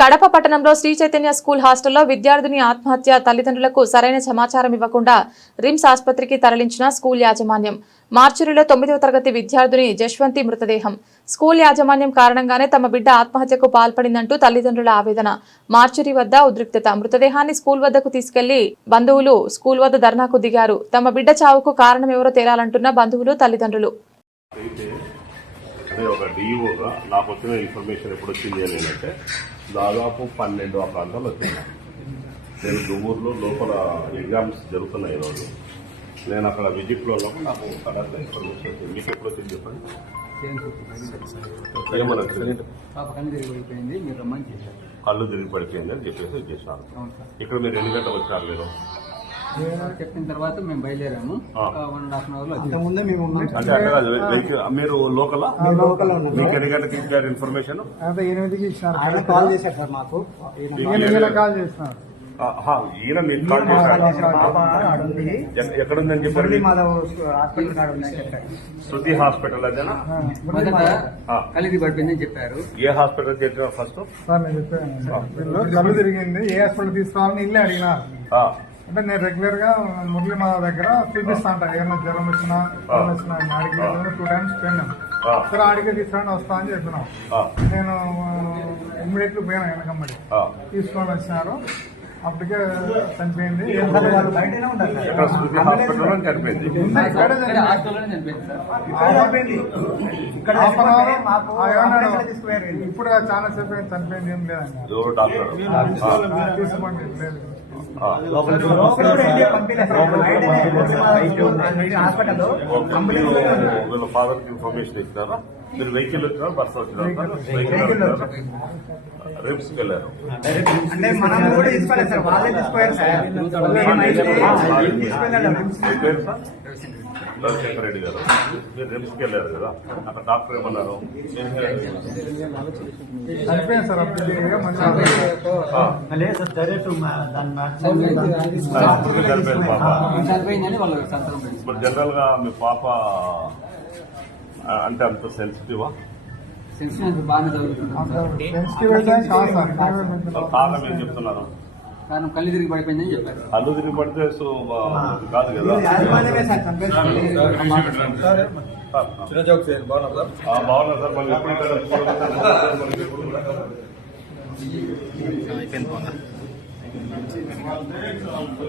కడప పట్టణంలో శ్రీ చైతన్య స్కూల్ హాస్టల్లో విద్యార్థిని ఆత్మహత్య తల్లిదండ్రులకు సరైన సమాచారం ఇవ్వకుండా రిమ్స్ ఆసుపత్రికి తరలించిన స్కూల్ యాజమాన్యం. మార్చురిలో 9వ తరగతి విద్యార్థిని జశ్వంతి మృతదేహం. స్కూల్ యాజమాన్యం కారణంగానే తమ బిడ్డ ఆత్మహత్యకు పాల్పడిందంటూ తల్లిదండ్రుల ఆవేదన. మార్చురి వద్ద ఉద్రిక్తత. మృతదేహాన్ని స్కూల్ వద్దకు తీసుకెళ్లి బంధువులు స్కూల్ వద్ద ధర్నాకు దిగారు. తమ బిడ్డ చావుకు కారణం ఎవరో తేలాలంటున్న బంధువులు, తల్లిదండ్రులు. ఒక డిఓగా నాకు వచ్చిన ఇన్ఫర్మేషన్ ఎప్పుడు వచ్చింది అని అంటే దాదాపు 12 ఆ ప్రాంతాలు వచ్చినాయి. నేను దువ్వూరులో లోపల ఎగ్జామ్స్ జరుగుతున్నాయి ఈరోజు. నేను అక్కడ విజిట్లో నాకు సడన్గా ఇన్ఫర్మేషన్ వచ్చింది. మీకు ఎప్పుడు వచ్చింది చెప్పండి. ఏమన్నా కళ్ళు తిరిగి పడిపోయింది అని చెప్పేసి చేశాను. ఇక్కడ మీరు ఎన్ని గంటలు వచ్చారు? మీరు చెప్పిన తర్వాత మేము బయలుదేరాము. 1.5 అవర్లో అంటే అక్కడ మీరు లోకల్ మీకు ఎన్ని గంటలకు ఇచ్చారు ఇన్ఫర్మేషన్? 8కి ఇచ్చారు. కాల్ చేశారు సార్ మాకు. కాల్ చేస్తున్నారు. ఈయన మీరు కాల్ చేశారు. ఎక్కడుందని చెప్పారు? శృతి హాస్పిటల్ అదేనా? కలిగి పడిపోయిందని చెప్పారు. ఏ హాస్పిటల్ చెప్పారు ఫస్ట్? సార్ నేను చెప్పాను కళ్ళు తిరిగింది, ఏ హాస్పిటల్ తీసుకోవాలని ఇల్లే అడిగినారు. అంటే నేను రెగ్యులర్ గా మురళీమాల దగ్గర చూపిస్తా ఉంటాను. ఏమన్నా జ్వరం వచ్చినా ఆడికి 2 times పోయినాను. సరే ఆడికే తీసుకుని వస్తా అని చెప్పినాం. నేను ఇమ్మీడియట్లీ పోయాను. వెనకమ్మడి తీసుకొని వచ్చినారు. అప్పటికే చనిపోయింది. ఇప్పుడు చాలా సేపు చనిపోయింది, ఏం లేదండి. తీసుకోండి, లేదు. వీళ్ళ ఫాదర్ కి ఇన్ఫర్మేషన్ ఇచ్చినారా? మీరు వెహికల్ వచ్చినారా, బస్ వచ్చినారా? రిమ్స్కి వెళ్ళారు. రవిశంకర్ రెడ్డి గారు, మీరు రిమ్స్కి వెళ్ళారు కదా, అక్కడ డాక్టర్ ఏమన్నారు? ఇప్పుడు జనరల్ గా మీ పాప అంటే అంత సెన్సిటివా? కారణం ఏం చెప్తున్నారు? కారణం కళ్ళు తిరిగి పడిపోయిందని చెప్పారు. కళ్ళు తిరిగి పడితే కాదు కదా. బాగున్నా సార్. మళ్ళీ ఎప్పుడు